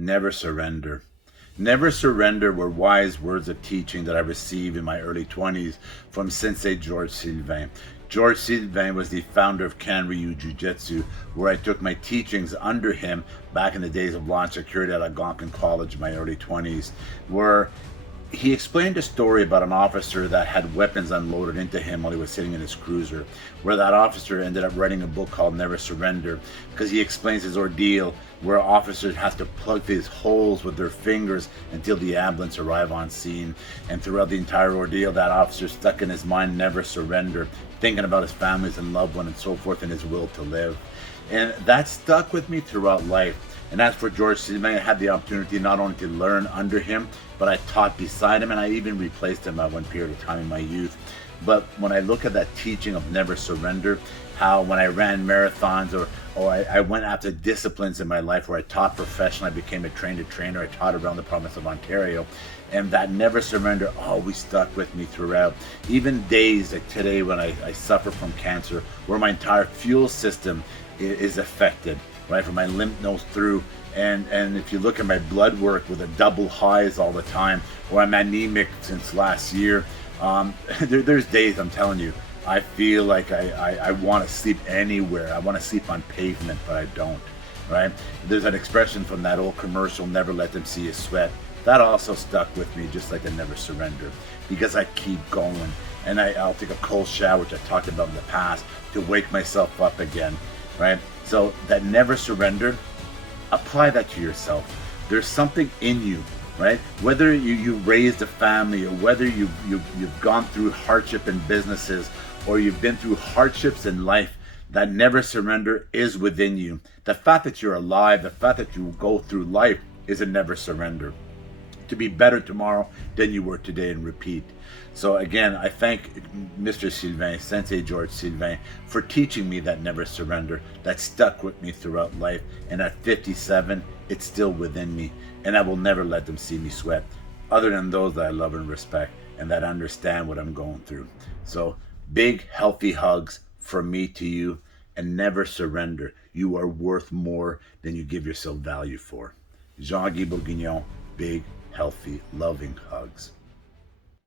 Never surrender. Never surrender were wise words of teaching that I received in my early 20s from Sensei George Sylvain. George Sylvain was the founder of Kanryu Jiu-Jitsu, where I took my teachings under him back in the days of law and security at Algonquin College in my early 20s, where he explained a story about an officer that had weapons unloaded into him while he was sitting in his cruiser, where that officer ended up writing a book called Never Surrender, because he explains his ordeal where officers have to plug these holes with their fingers until the ambulance arrive on scene. And throughout the entire ordeal, that officer stuck in his mind, never surrender, thinking about his families and loved one and so forth, and his will to live. And that stuck with me throughout life. And as for George Sylvain, I had the opportunity not only to learn under him, but I taught beside him, and I even replaced him at one period of time in my youth. But when I look at that teaching of never surrender, how when I ran marathons or I went after disciplines in my life where I taught professionally, I became a trainer, I taught around the province of Ontario, and that never surrender always stuck with me throughout. Even days like today when I suffer from cancer, where my entire fuel system is affected, right, from my lymph nodes through. And if you look at my blood work with a double highs all the time, or I'm anemic since last year, there's days, I'm telling you, I feel like I want to sleep anywhere. I want to sleep on pavement, but I don't, right? There's an expression from that old commercial, never let them see you sweat. That also stuck with me, just like the never surrender, because I keep going. And I'll take a cold shower, which I talked about in the past, to wake myself up again, right? So that never surrender, apply that to yourself. There's something in you, right? Whether you raised a family, or whether you've gone through hardship in businesses, or you've been through hardships in life, that never surrender is within you. The fact that you're alive, the fact that you go through life is a never surrender. To be better tomorrow than you were today, and repeat. So again, I thank Mr. Sylvain, Sensei George Sylvain, for teaching me that never surrender. That stuck with me throughout life. And at 57, it's still within me. And I will never let them see me sweat, other than those that I love and respect and that understand what I'm going through. So big, healthy hugs from me to you, and never surrender. You are worth more than you give yourself value for. Jean-Guy Bourguignon, big, healthy, loving hugs.